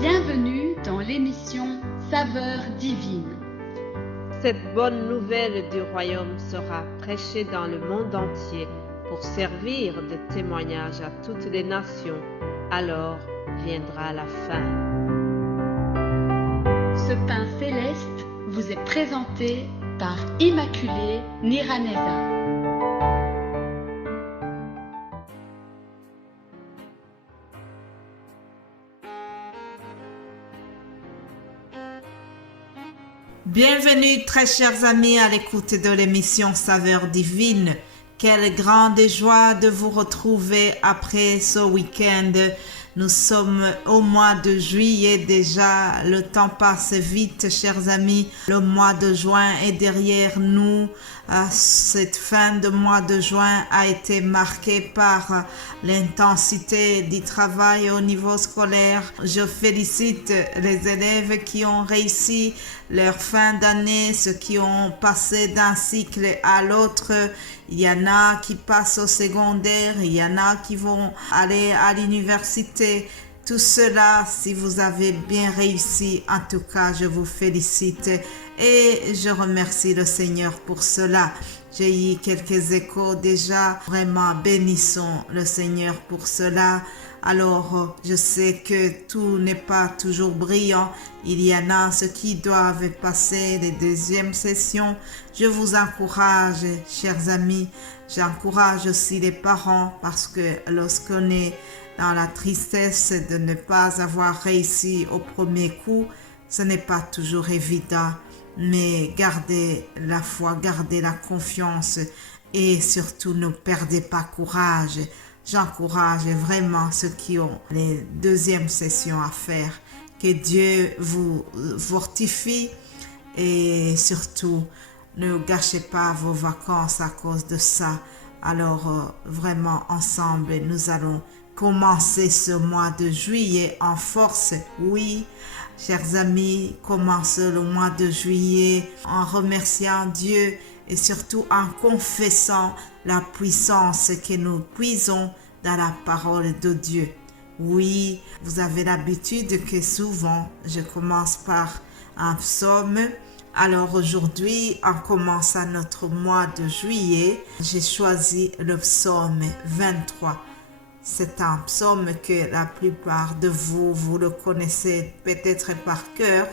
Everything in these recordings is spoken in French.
Bienvenue dans l'émission Saveurs divines. Cette bonne nouvelle du royaume sera prêchée dans le monde entier pour servir de témoignage à toutes les nations. Alors viendra la fin. Ce pain céleste vous est présenté par Immaculée Niraneza. Bienvenue très chers amis à l'écoute de l'émission Saveurs divines. Quelle grande joie de vous retrouver après ce week-end. Nous sommes au mois de juillet déjà. Le temps passe vite, chers amis. Le mois de juin est derrière nous. Cette fin de mois de juin a été marquée par l'intensité du travail au niveau scolaire. Je félicite les élèves qui ont réussi leur fin d'année, ceux qui ont passé d'un cycle à l'autre. Il y en a qui passent au secondaire, il y en a qui vont aller à l'université. Tout cela, si vous avez bien réussi, en tout cas, je vous félicite et je remercie le Seigneur pour cela. J'ai eu quelques échos déjà. Vraiment, bénissons le Seigneur pour cela. Alors, je sais que tout n'est pas toujours brillant. Il y en a ceux qui doivent passer les deuxièmes sessions. Je vous encourage, chers amis. J'encourage aussi les parents parce que lorsqu'on est dans la tristesse de ne pas avoir réussi au premier coup, ce n'est pas toujours évident. Mais gardez la foi, gardez la confiance et surtout ne perdez pas courage. J'encourage vraiment ceux qui ont les deuxièmes sessions à faire. Que Dieu vous fortifie et surtout ne gâchez pas vos vacances à cause de ça. Alors vraiment ensemble, nous allons commencer ce mois de juillet en force. Oui, chers amis, commencez le mois de juillet en remerciant Dieu et surtout en confessant la puissance que nous puisons dans la parole de Dieu. Oui, vous avez l'habitude que souvent je commence par un psaume. Alors aujourd'hui, en commençant notre mois de juillet, j'ai choisi le psaume 23. C'est un psaume que la plupart de vous, vous le connaissez peut-être par cœur.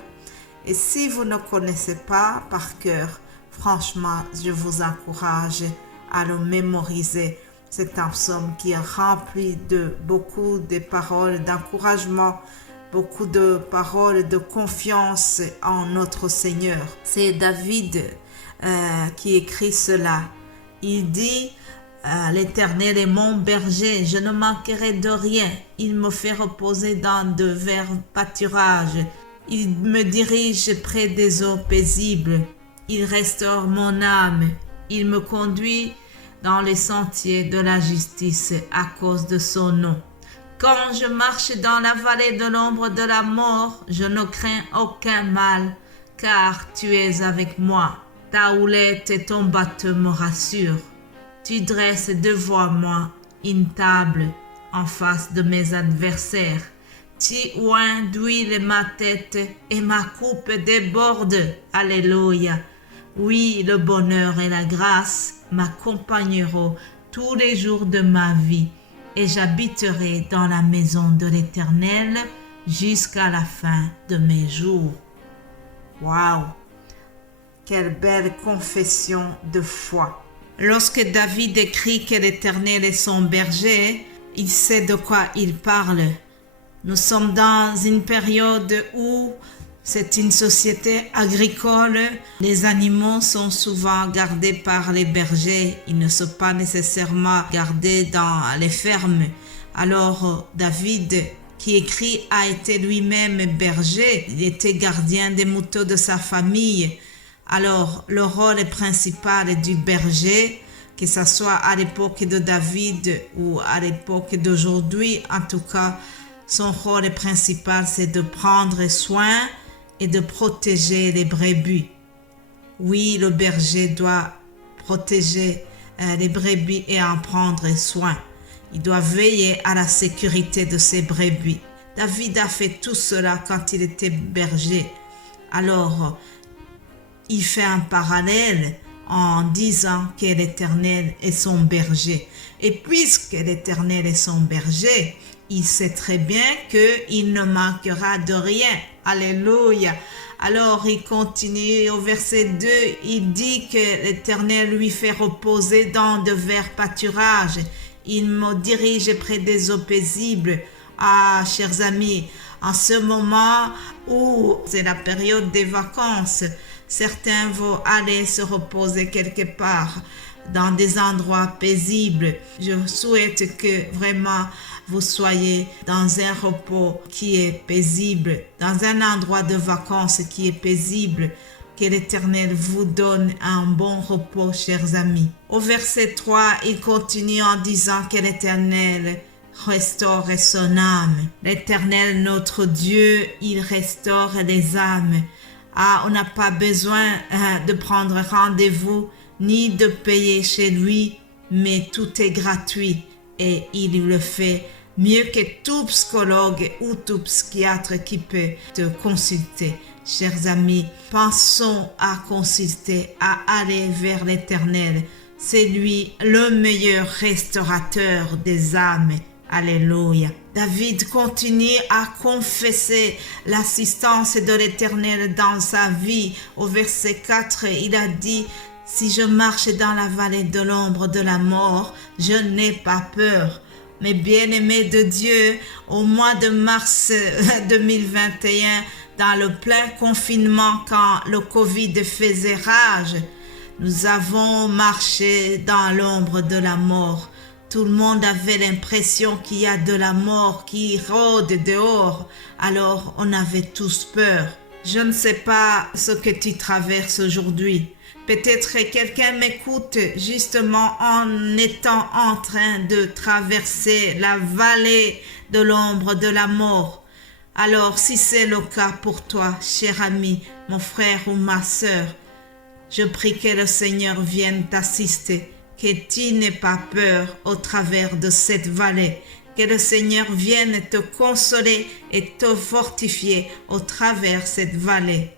Et si vous ne connaissez pas par cœur, franchement, je vous encourage à le mémoriser. C'est un psaume qui est rempli de beaucoup de paroles d'encouragement, beaucoup de paroles de confiance en notre Seigneur. C'est David qui écrit cela. Il dit « L'Éternel est mon berger, je ne manquerai de rien. Il me fait reposer dans de verts pâturages. Il me dirige près des eaux paisibles. Il restaure mon âme. Il me conduit dans les sentiers de la justice à cause de son nom. Quand je marche dans la vallée de l'ombre de la mort, je ne crains aucun mal, car tu es avec moi. Ta houlette et ton bâton me rassurent. Tu dresses devant moi une table en face de mes adversaires. Tu oins d'huile ma tête et ma coupe déborde. Alléluia. Oui, le bonheur et la grâce m'accompagneront tous les jours de ma vie et j'habiterai dans la maison de l'Éternel jusqu'à la fin de mes jours. Waouh! Quelle belle confession de foi! Lorsque David écrit que l'Éternel est son berger, il sait de quoi il parle. Nous sommes dans une période où c'est une société agricole. Les animaux sont souvent gardés par les bergers. Ils ne sont pas nécessairement gardés dans les fermes. Alors David, qui écrit, a été lui-même berger. Il était gardien des moutons de sa famille. Alors le rôle principal du berger, que ce soit à l'époque de David ou à l'époque d'aujourd'hui, en tout cas, son rôle principal, c'est de prendre soin et de protéger les brebis. Oui, le berger doit protéger les brebis et en prendre soin. Il doit veiller à la sécurité de ses brebis. David a fait tout cela quand il était berger. Alors, il fait un parallèle en disant que l'Éternel est son berger. Et puisque l'Éternel est son berger, il sait très bien qu'il ne manquera de rien. Alléluia. Alors il continue au verset 2, il dit que l'Éternel lui fait reposer dans de verts pâturages. Il me dirige près des eaux paisibles. Ah, chers amis, en ce moment où c'est la période des vacances, certains vont aller se reposer quelque part dans des endroits paisibles. Je souhaite que vraiment vous soyez dans un repos qui est paisible, dans un endroit de vacances qui est paisible. Que l'Éternel vous donne un bon repos, chers amis. Au verset 3, il continue en disant que l'Éternel restaure son âme. L'Éternel, notre Dieu, il restaure les âmes. Ah, on n'a pas besoin de prendre rendez-vous ni de payer chez lui, mais tout est gratuit et il le fait mieux que tout psychologue ou tout psychiatre qui peut te consulter. Chers amis, pensons à consulter, à aller vers l'Éternel. C'est lui le meilleur restaurateur des âmes. Alléluia. David continue à confesser l'assistance de l'Éternel dans sa vie. Au verset 4, il a dit: si je marche dans la vallée de l'ombre de la mort, je n'ai pas peur. Mes bien-aimés de Dieu, au mois de mars 2021, dans le plein confinement, quand le Covid faisait rage, nous avons marché dans l'ombre de la mort. Tout le monde avait l'impression qu'il y a de la mort qui rôde dehors. Alors on avait tous peur. Je ne sais pas ce que tu traverses aujourd'hui. Peut-être que quelqu'un m'écoute justement en étant en train de traverser la vallée de l'ombre de la mort. Alors, si c'est le cas pour toi, cher ami, mon frère ou ma sœur, je prie que le Seigneur vienne t'assister, que tu n'aies pas peur au travers de cette vallée, que le Seigneur vienne te consoler et te fortifier au travers de cette vallée.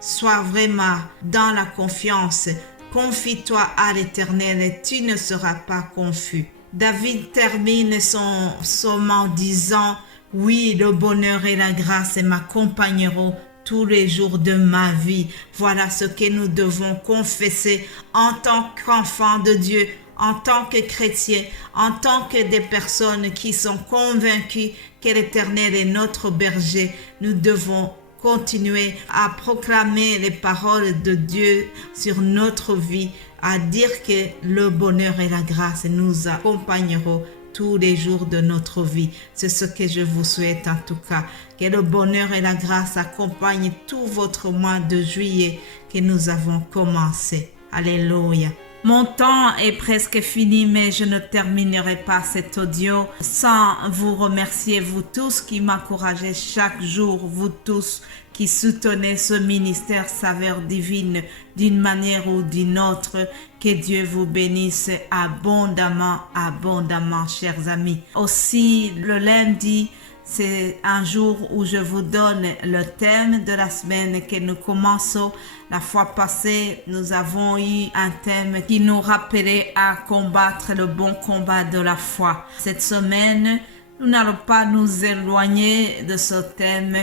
Sois vraiment dans la confiance, confie-toi à l'Éternel et tu ne seras pas confus. David termine son psaume en disant: oui, le bonheur et la grâce m'accompagneront tous les jours de ma vie. Voilà ce que nous devons confesser en tant qu'enfants de Dieu, en tant que chrétiens, en tant que des personnes qui sont convaincues que l'Éternel est notre berger. Nous devons continuer à proclamer les paroles de Dieu sur notre vie, à dire que le bonheur et la grâce nous accompagneront tous les jours de notre vie. C'est ce que je vous souhaite en tout cas, que le bonheur et la grâce accompagnent tout votre mois de juillet que nous avons commencé. Alléluia. Mon temps est presque fini, mais je ne terminerai pas cet audio sans vous remercier, vous tous qui m'encouragez chaque jour, vous tous qui soutenez ce ministère Saveurs Divines d'une manière ou d'une autre. Que Dieu vous bénisse abondamment, abondamment, chers amis. Aussi, le lundi, c'est un jour où je vous donne le thème de la semaine que nous commençons. La fois passée, nous avons eu un thème qui nous rappelait à combattre le bon combat de la foi. Cette semaine, nous n'allons pas nous éloigner de ce thème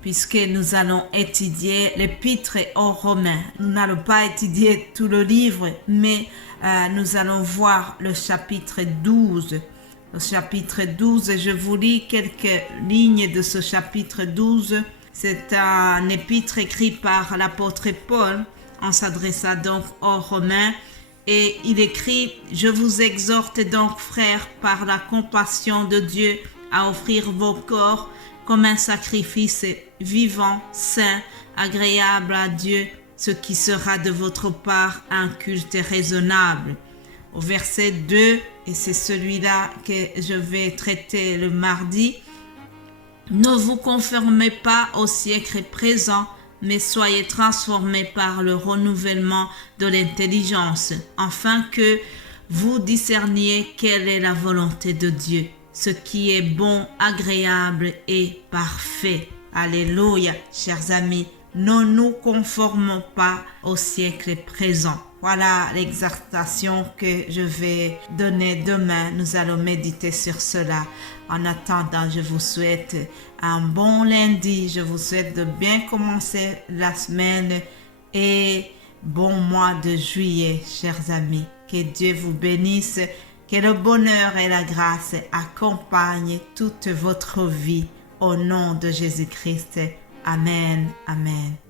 puisque nous allons étudier l'épître aux Romains. Nous n'allons pas étudier tout le livre, mais nous allons voir le chapitre 12. Au chapitre 12, je vous lis quelques lignes de ce chapitre 12. C'est un épître écrit par l'apôtre Paul en s'adressant donc aux Romains. Et il écrit: je vous exhorte donc, frères, par la compassion de Dieu, à offrir vos corps comme un sacrifice vivant, saint, agréable à Dieu, ce qui sera de votre part un culte raisonnable. Au verset 2, et c'est celui-là que je vais traiter le mardi: ne vous conformez pas au siècle présent, mais soyez transformés par le renouvellement de l'intelligence, afin que vous discerniez quelle est la volonté de Dieu, ce qui est bon, agréable et parfait. Alléluia, chers amis. Ne nous conformons pas au siècle présent. Voilà l'exhortation que je vais donner demain. Nous allons méditer sur cela. En attendant, je vous souhaite un bon lundi. Je vous souhaite de bien commencer la semaine et bon mois de juillet, chers amis. Que Dieu vous bénisse. Que le bonheur et la grâce accompagnent toute votre vie. Au nom de Jésus-Christ. Amen. Amen.